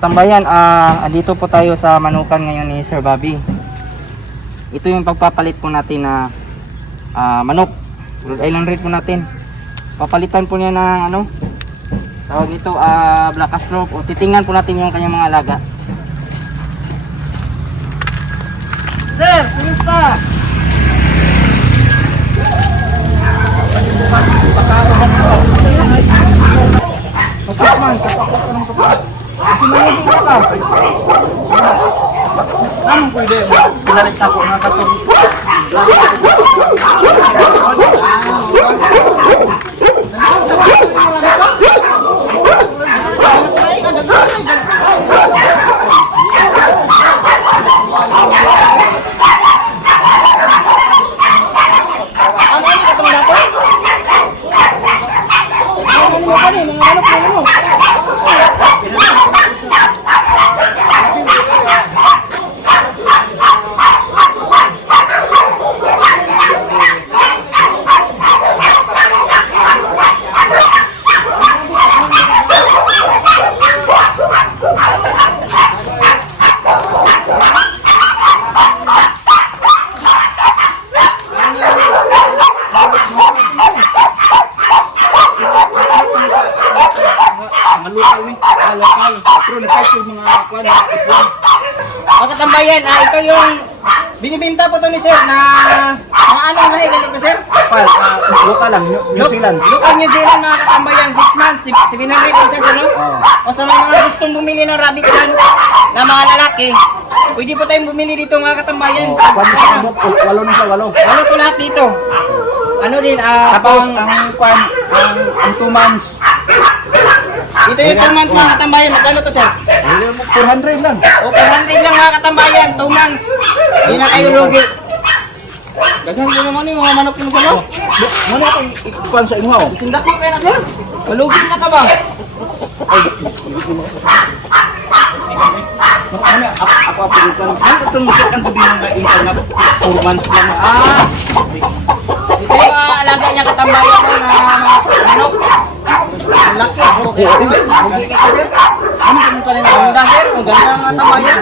Katambayan, dito po tayo sa manukan ngayon ni Sir Bobby. Ito yung pagpapalit po natin na manok. Rhode Island Red po natin. Papalitan po niya ng ano, tawag nito black stroke, o titingnan po natin yung kanyang mga alaga. Sir, kumusta? Tupak man, tupak ko ng tupak. Kasi mayroon ka. Anong pwede? Pinalit ako na katulog. Katambayan, ito yung binibenta po to ni Sir na mga anong lahi ganito Sir? Local lang, New Zealand. Local New Zealand mga katambayan, 6 months, 700 pesos ano? O sa mga gustong bumili ng rabbit yan na mga lalaki, pwede po tayong bumili dito mga katambayan. Walo na siya, walo. Walo to lahat dito. Ano din, Tapos ang 2 months. Ito yung 2 months mga katambayan, magkano to Sir? 400 lang. O 400 lang mga katambayan, 2 months. Hindi na kayo lugi. Daghan ko naman yung mga manok yung salo. Ano ako ikuan sa inyo? Isindak ko kayo na Sir. Malugi na ka ba? Ano ako ikuan. Ano itong musikan ko din ng internet 4 months lang. Ito yung mga alaga niya katambayan mo na mga manok. Ang laki. Okay Sir. Lugi ka Sir. Ano itong kanina? Ang ganda Sir. Ang ganda ng katambayan.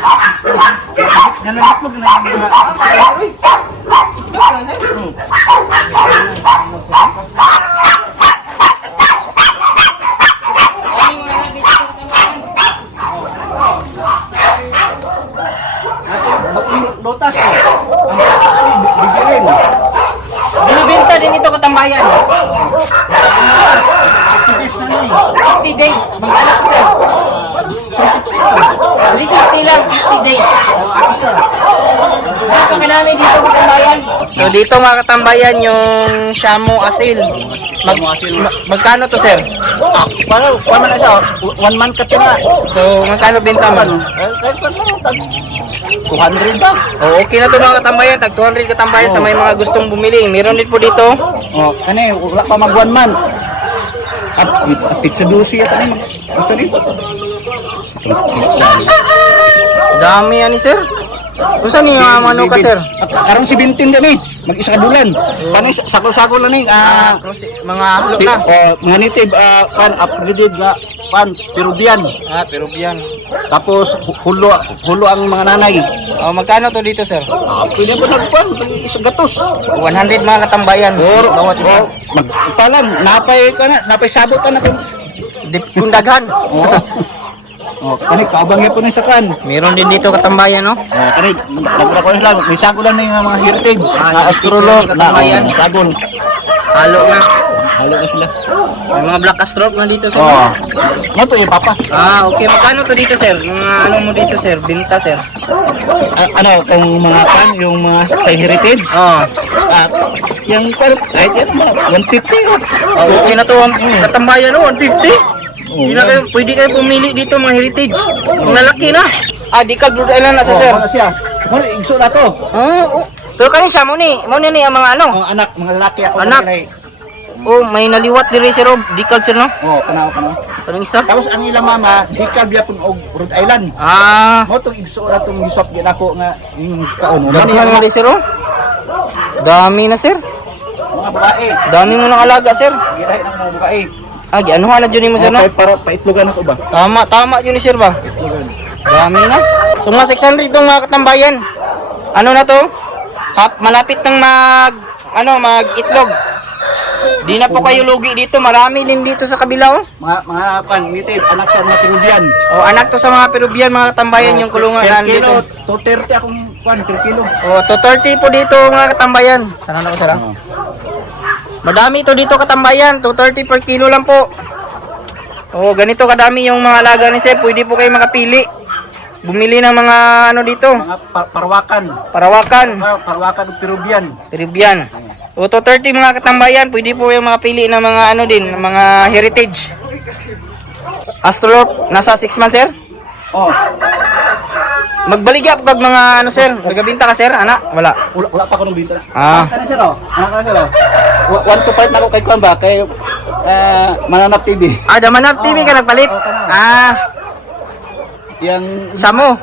Ganun itlog na yung mga. Lotas ko. Bibirin. Binibenta din ito katambayan. 50 days. Magkano po Sir? 350 lang, 50 days. Ano pa namin dito katambayan? So dito mga katambayan yung Shamu Asil. Magkano to Sir? Paano man na siya? 1 month ka pina. So magkano benta mo? Kahit pa lang, 200 ba? Oh, okay na to mga katambayan, tag 200 katambayan sa may mga gustong bumili. Meron din po dito. Oh, kani wala pa mag 1 month. At pizza dosi at ani gusto ni. Dami yan ni Sir. Kung saan yung manok ka Sir? Karong 17 din eh. Mag-isa ka bulan. Pani sako-sako lang ni. Mga hulok na. Mga native upgraded nga Peruvian. Peruvian. Tapos hulo ang mga nanay. Oh, magkano to dito Sir? Pwede pa nagpan isang gatos. 100 mga katambayan. Bawat isa. Magpalan, napay sabot ka na Kung daghan. Kani kaabang po ni sakan. Meron din dito katambayan no? Kani nagpra ko lang, may sako lang ng mga heritage, astrolog na sabon. Halo na. Halo na sila. May mga black stroke na dito Sir. Mo to papa. Okay. Magkano to dito Sir? Yung ano mo dito Sir? Binta Sir? Ano, yung mga yung mga sa heritage? Yung kahit yan, 150. Okay na to ang katambayan no? 150? Hindi na kayo, pwede kayo pumili dito mga heritage. Ang lalaki na. Decal Rhode Island na sa Sir. Ano siya? Mo igso na to. Pero kanin siya mo ni ang mga ano? Anak, mga lalaki ako Anak. May naliwat diri Sir Decal Sir no? Kanaw. Kanang isa. Tapos ang ilang mama, decal biya pun og Rhode Island. Mo tong igso na tong gisop gid ako nga yung kaon. Daghan nga di Sir Dami na Sir. Mga babae. Dami mo nang alaga Sir. Gilahi ng mga babae. Anuhan na dyan mo sir no? Okay, para paitlogan ako ba? Tama yun ni sir ba? Dami na. So mga 600 itong mga katambayan. Ano na to? Malapit nang mag-itlog. Di na po kayo lugi dito. Marami din dito sa kabila oh. Mga native, anak sa mga Peruvian. Oh, anak to sa mga Peruvian, mga katambayan yung kulungan Per nandito. kilo, 230 akong per kilo. Oh, 230 po dito mga katambayan. Tanong na ko sir. Madami to dito katambayan. 230 per kilo lang po. Oh, ganito kadami yung mga alaga ni sir. Pwede po kayo makapili. Bumili ng mga ano dito. Mga parawakan. Parawakan ng Peruvian. Peruvian. O 230 mga katambayan, pwede po yung mga pili ng mga ano din, mga heritage. Astrolorp, nasa 6 months sir? Oh. Magbaligya pag mga ano sir, nagabinta ka sir, anak? Wala. Wala pa ako nung binta. Ah. Anak ka na sir oh. Anak ka na sir oh. 1 to 5 na ako kay Kwan ba? Kay Mananap TV. Damanap TV ka nagpalit? Yang Samo.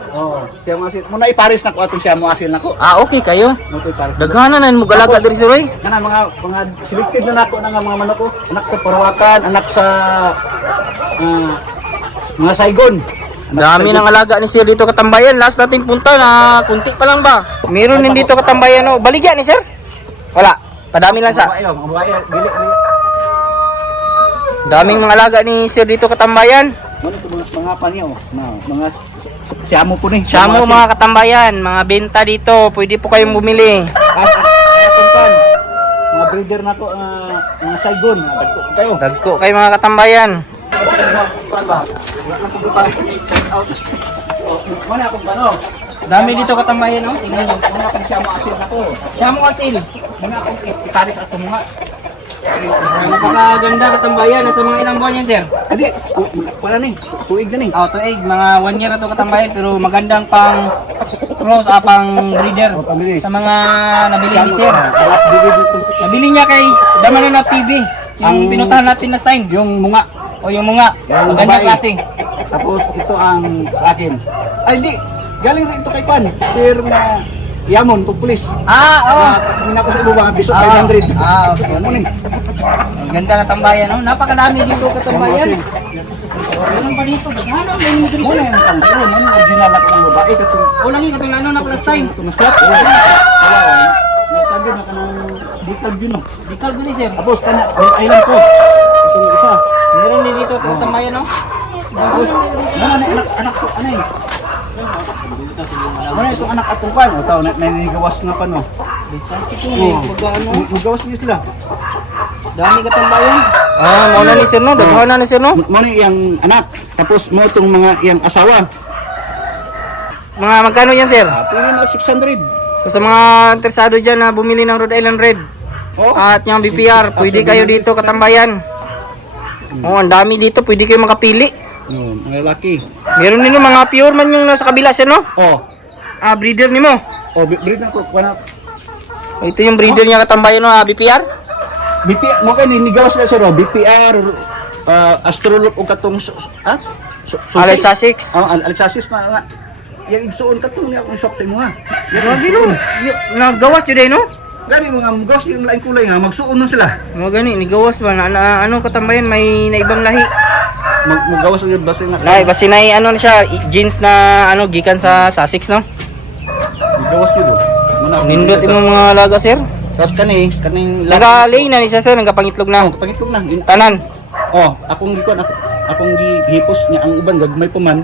Siya mo asin. Muna iparis na ko atong siya mo asin nako. Okay kayo. Mo to iparis. Daghanan na mo galaga diri sir oy. Kana mga selected na nako na nga mga manok ko. Anak sa Parawakan, anak sa mga Saigon. Dami ng alaga ni sir dito katambayan. Last natin punta na kunti pa lang ba? Meron din dito katambayan oh. Baligya ni sir? Wala. Padami lang sa. Daming mga alaga ni sir dito katambayan. Mga paniyo, mga siyamo po ni. Siyamo mga katambayan, mga benta dito. Pwede po kayong bumili. Mga breeder na ko, mga Saigon. Dagko kayo mga katambayan. Mana akong ano? Dami dito katambayan no? Tingnan nyo. Mga akong siyamo asin na ko. Siyamo asil. Mga akong itarik at mga. Napakaganda katambayan. Nasa mga ilang buwan yan sir? Adi, wala ni. Tuig na ni. Tuig. Mga 1 year na to katambayan. Pero magandang pang cross, pang breeder. Sa mga nabili ni sir. Nabili niya kay Damanap TV. Yung pinutahan natin last time. Yung munga. O yung mga magandang klase. Tapos ito ang sa akin. Ay hindi. Galing rin ito kay Pan. Sir na Yamon, pulis. Hindi na ko sa ibang episode 500. Okay. Ano ni? Ang ganda katambayan, no? Napakadami dito katambayan. Ano ba dito? Hanap lang yung Muna yung tangko. Muna original na ng babae. Ulang yung katong ano na last time. Ito na shop. Wala. May tagyo na ka ng detail yun. Dikal ba ni sir? Tapos ka na. May island ko. Itong isa. Meron din dito katambayan, no? Tapos, anak ko, ano yun? Ano itong anak atong pan? O tao, naninigawas nga pan mo. Magawas niyo sila. Dami katambayan. Muna ni sir, no? Daghan na ni sir, no? Muna yung anak. Tapos mo itong mga yung asawa. Mga magkano yan, sir? Pili na 600. So, sa mga interesado dyan na bumili ng Rhode Island Red at yung BPR, pwede kayo dito katambayan. Ang dami dito, pwede kayo makapili. Mga lalaki. Meron din yung mga pure man yung nasa kabila, sir, no? Breeder ni mo. Breed na ko. Ito yung breeder niya katambayan, no? BPR? BPR, mo kayo ninigawas na sir, BPR, Astrolop o katong Alexa 6. Alexa 6 na nga. Yung igsuon katong niya akong shop sa imo ha. Grabe no. Nagawas yun, no? Gani mga gawas yung laing kulay nga, magsuon nun sila. Mga gani, nigawas ba? Ano katambayan, may na ibang lahi. Magawas yung basi na. Lahi, basi na ano na siya, jeans na ano, gikan sa Sussex, no? Magawas yun o. Nindot yung mga laga, sir. Tapos kaning Nagalay na ni siya, sir, nagapangitlog na. Pangitlog na. Tanan. Akong gihipos niya ang uban gagmay pa man.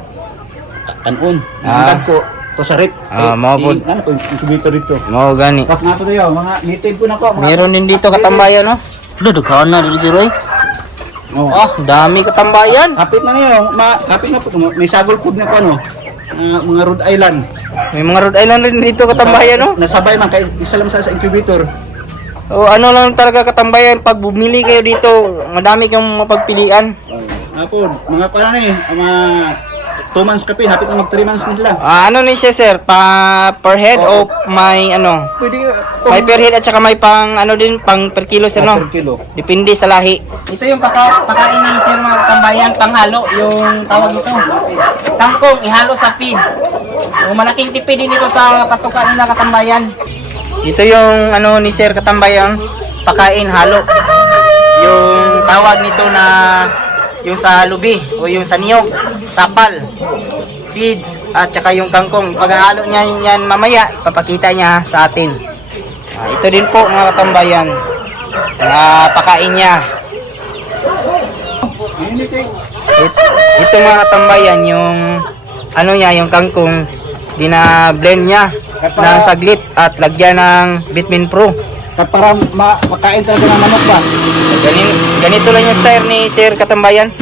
Kanon. Ang ko to sa rep. Mao po. Ano ko incubator dito. Mao gani. Tapos nga po tayo, mga native ko na ko. Meron din dito katambayan, no? Daghan na dito, sir, oy. Dami katambayan. Kapit na niyo, kapit na po. May sagol food na ko ano. Mga Rhode Island. May mga Rhode Island rin dito katambayan, no? Nasabay man kay isa lang sa incubator. Ano lang talaga katambayan, pag bumili kayo dito, madami kang mapagpilian. Hapon, mga pala na mga 2 months kape, hapit na mag 3 months na sila. Ano ni siya, sir? Per head o may ano? Pwede May per head at saka may pang ano din, pang per kilo, sir, no? per kilo. Depende sa lahi. Ito yung pakain ni sir mga katambayan, panghalo, yung tawag ito. Tangkong, ihalo sa feeds. So, malaking tipid din ito sa patukan nila katambayan. Ito yung ano ni sir katambayan, pakain halo. Yung tawag nito na yung sa lubi o yung sa niyog, sapal, feeds at saka yung kangkong. Paghahalo niya yan mamaya, papakita niya sa atin. Ito din po mga katambayan, pakain niya. Ito mga katambayan, yung ano niya, yung kangkong, blend niya ng saglit at lagyan ng Vitamin Pro. Para makain talaga ng manok ba? Ganito lang yung style ni Sir Katambayan.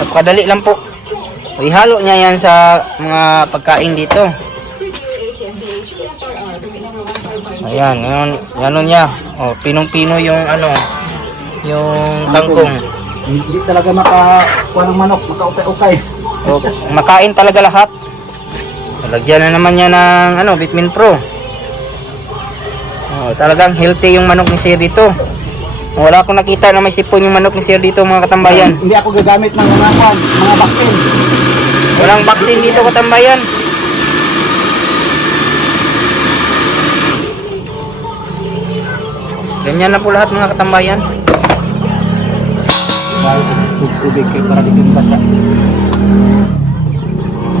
Napakadali lang po. Ihalo niya yan sa mga pagkain dito. Ayan, ano niya. Oh, pinong-pino yung ano, yung kangkong. Hindi talaga makakuha ng manok, makaukay-ukay. O, makain talaga lahat. Lagyan na naman niya ng ano, Vitamin Pro. Talagang healthy yung manok ni Sir dito. Wala akong nakita na may sipon yung manok ni Sir dito mga katambayan. Hindi ako gagamit ng mga vaccine. Walang vaccine dito katambayan. Ganyan na po lahat mga katambayan. Tubig kayo para di kayo basa.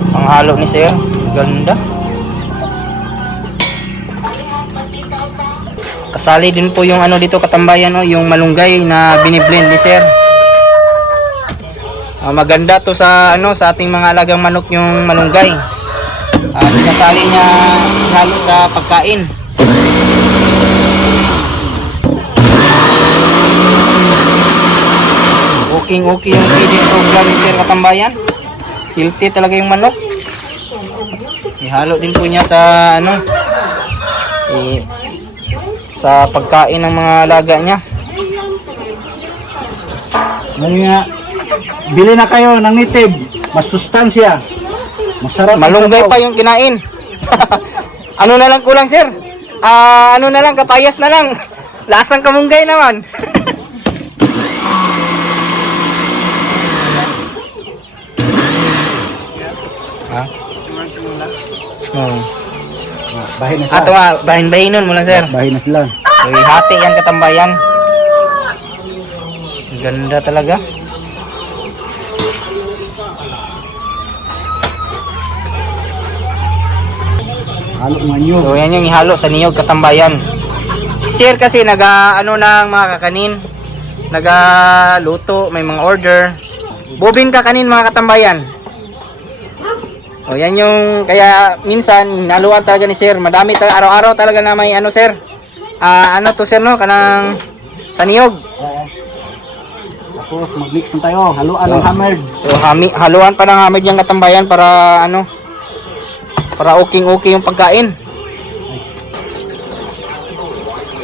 Ang halo ni Sir, ganda. Kasali din po yung ano dito katambayan, yung malunggay na biniblend ni Sir. Maganda to sa ano, sa ating mga alagang manok yung malunggay. Sinasali niya halo sa pagkain. Okay yung feeding program ni Sir katambayan. Healthy talaga yung manok. Ihalo din po niya sa ano, sa pagkain ng mga alaga niya. Ano nga, bili na kayo ng native, mas sustansya, masarap. Malunggay pa yung kinain. Ano na lang kulang Sir? Ano na lang, kapayas na lang. Lasang kamunggay naman. Ha? Bahin na sila. Ato nga, bahin-bahinon mo lang Sir. Bahin na sila. So, hati yan katambayan. Ganda talaga. Halo mga nyug. So yan yung ihalo sa niyog katambayan. Sir kasi ano ng mga kakanin, luto, may mga order. Bobin kakanin mga katambayan. O yan yung, kaya minsan naluan talaga ni Sir. Madami talaga, araw-araw talaga na may ano Sir. Ano to Sir no, kanang sa niyog. Tapos mag-mix na tayo, haluan ng hammered. So haluan pa ng hammered yung katambayan para ano, para okay yung pagkain.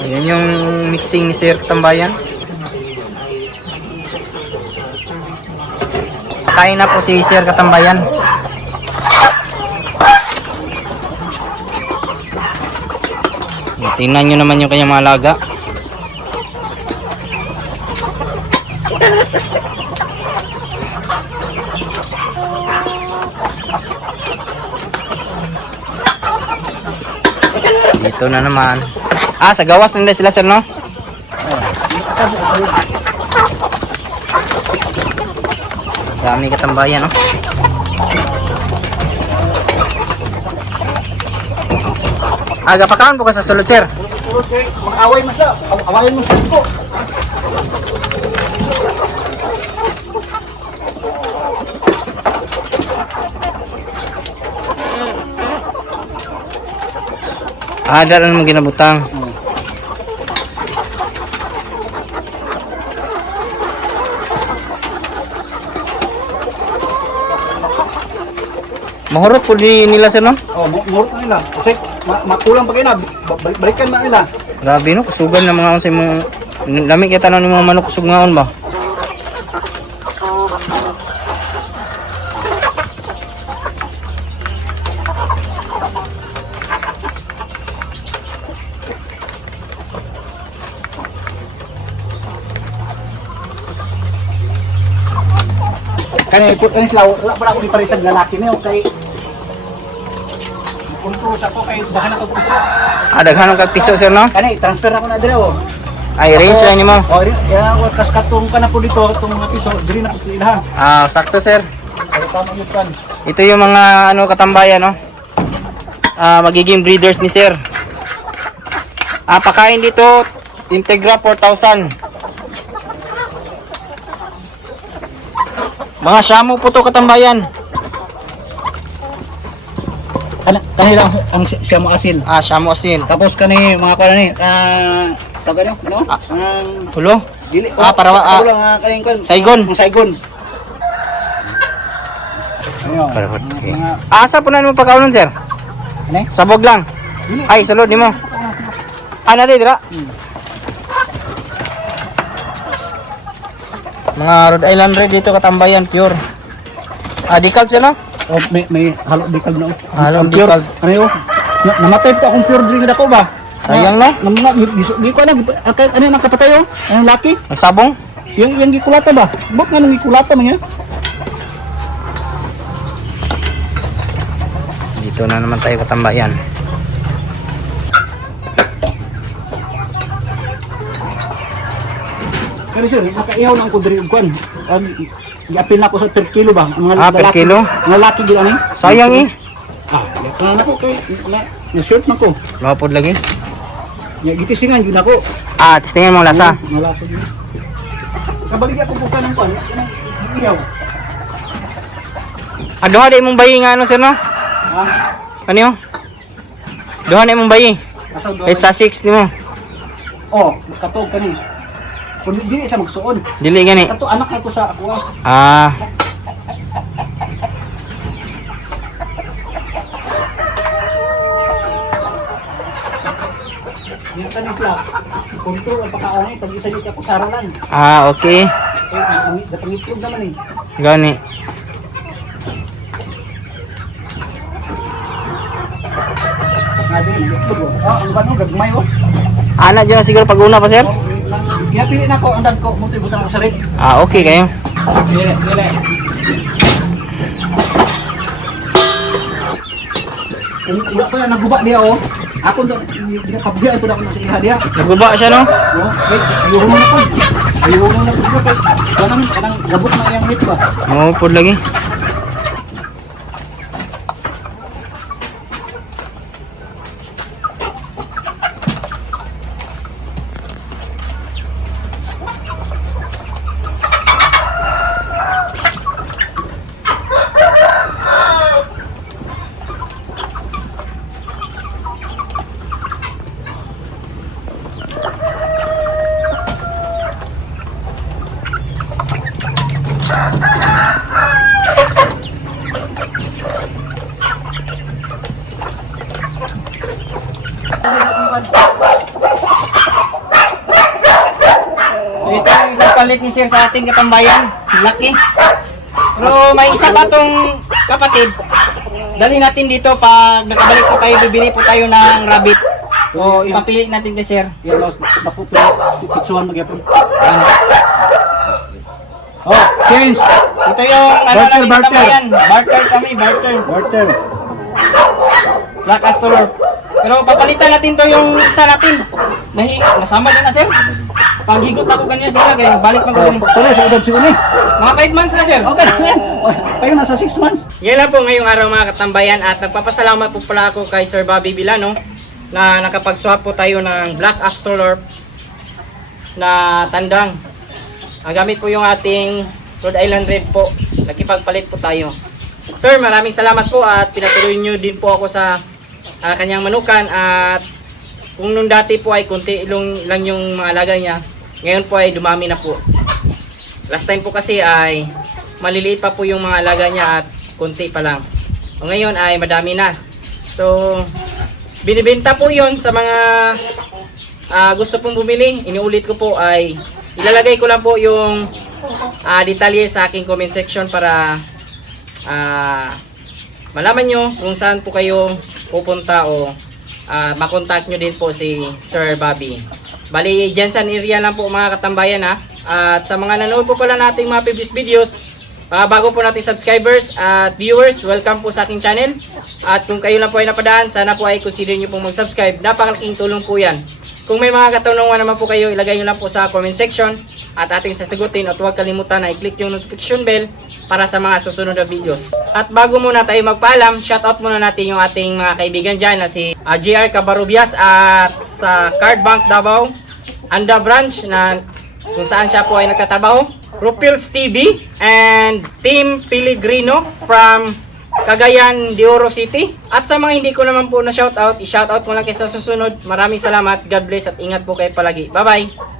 Ayan yung mixing ni Sir katambayan. Kain na po si Sir katambayan. Tingnan nyo naman yung kanyang mga alaga. Dito na naman. Sa gawas nila sila Sir no? Dami katambayan no? Pakaon po ka sa sulod Sir. Okay, mag-away mo siya. Awayin mo siya po. Dala naman ginabutang. Mahurot po di nila Sir no? Mahurot na nila. Kasi makulang pa kayo na. Balikan na nila. Grabe no, kusugan ng mga unsay mo. Dami kita ng mga manok kusug ngaon ba? Kani ipot ani sila, wala pa ako iparisag lalaki niyo kay kontrol sa ko kay baka na ko piso. Daghan kag piso sir no? Kani transfer na ko na dire oh. Ay range lang nimo. Oh, ya kas katong kana po dito katong mga piso diri na ko ilaha. Sakto sir. Kaya tama yun kan. Ito yung mga katambayan no. Magiging breeders ni sir. Pakain dito Integra 4,000. Mga shamu po to katambayan. Kani lang ang siya mo asil. Shamu asin. Tapos kani mga pala ni taga niyo no? Ang Hulo? dili Para ako lang kaning kan. Saigon. Ang Saigon. Ayun. Asa po na mo pagkaunon sir? Ano? Sabog lang. Dili. Ay salud nimo. Nari dira. Mga Rhode Island Red dito katambayan pure. Decal siya no? Oh, may halo di kag no. Halong Ang pure. decal. Ano yo? Namatay pa akong pure drink ako ba? Sayang no? Di ko na ano nang kapatay oh. Ang laki. Ang sabong? Yung gikulata ba? Bot nga nang gikulata man ya. Dito na naman tayo katambayan. Pero sir, nakaihaw na ako diri og kwan. Giapil na ako sa per kilo ba? Ang mga Per kilo? Mga laki di ani. Sayang eh. Na ko kay na shirt man ko. Mapod lagi. Ya gitisingan yun ako. Testingan mo lasa. Malasa yun. Kabalik ako buka ng kwan. Ihaw. Duha di mong bayi nga ano sir no? Ano yun? Duha di mong bayi. It's a 6 nimo. Oh, katog kani. Kung dili siya magsuon. Dili gani. Kato anak na to sa ako ah. Yung tanong lang, kontrol ang pagkaon eh, pag isa dito ako sara lang. Okay. Eh, dapangitlog naman eh. Gani. Ngayon, itlog oh. Ang bano, gagmay oh. Anak dyan siguro pag una pa sir? Pinapili na ako, ang dag ko, mutoy butang ko sa rin. Okay kayo. Dili. Kung wala ko na naguba diya oh. Ako kapagyan ko na ako sa iha diya. Naguba siya no? Oh, wait, ayoko na po. Ayoko na po. Kanang gabot na yung hit ba? Mapod lagi. Ito yung ipapalit ni sir sa ating katambayan. Laki. Pero may isa pa tong kapatid. Dali natin dito pag nakabalik po tayo, bibili po tayo ng rabbit. O ipapili natin ni sir. Yan los, naku pitsuhan magyapon. Oh, change. Ito yung ano Barter, namin barter. katambayan. Barter kami, barter. Barter. Black Astor. Pero papalitan natin to yung isa natin. Nasama din na sir. Paghigot ako kanina sila kaya balik pa ko din. Tuloy sa udad siguro ni. Mga 5 months na sir. Okay na yan. Kayo nasa 6 months. Yan lang po ngayong araw mga katambayan at nagpapasalamat po pala ako kay Sir Bobby Villano na nakapag-swap po tayo ng Black Astrolorp na tandang. Gamit po yung ating Rhode Island Red po. Nakipagpalit po tayo. Sir, maraming salamat po at pinatuloy nyo din po ako sa kanyang manukan at kung nung dati po ay kunti lang yung mga alaga niya, ngayon po ay dumami na po. Last time po kasi ay maliliit pa po yung mga alaga niya at kunti pa lang. O ngayon ay madami na. So, binibenta po yon sa mga gusto pong bumili. Iniulit ko po ay ilalagay ko lang po yung detalye sa aking comment section para malaman nyo kung saan po kayo pupunta o makontak nyo din po si Sir Bobby. Bali, Jensen area lang po mga katambayan ha. At sa mga nanood po pala nating mga previous videos, Mga bago po natin subscribers at viewers, welcome po sa aking channel. At kung kayo na po ay napadaan, sana po ay consider nyo pong mag-subscribe. Napakalaking tulong po yan. Kung may mga katanungan naman po kayo, ilagay nyo lang po sa comment section at ating sasagutin. At huwag kalimutan na i-click yung notification bell para sa mga susunod na videos. At bago muna tayo magpaalam, shoutout muna natin yung ating mga kaibigan dyan na si JR Cabarubias at sa Card Bank Davao Anda branch na kung saan siya po ay nagtatrabaho, Rupils TV and Team Pellegrino from Cagayan de Oro City. At sa mga hindi ko naman po na shoutout, i-shoutout ko lang kayo sa susunod. Maraming salamat, God bless at ingat po kayo palagi. Bye bye!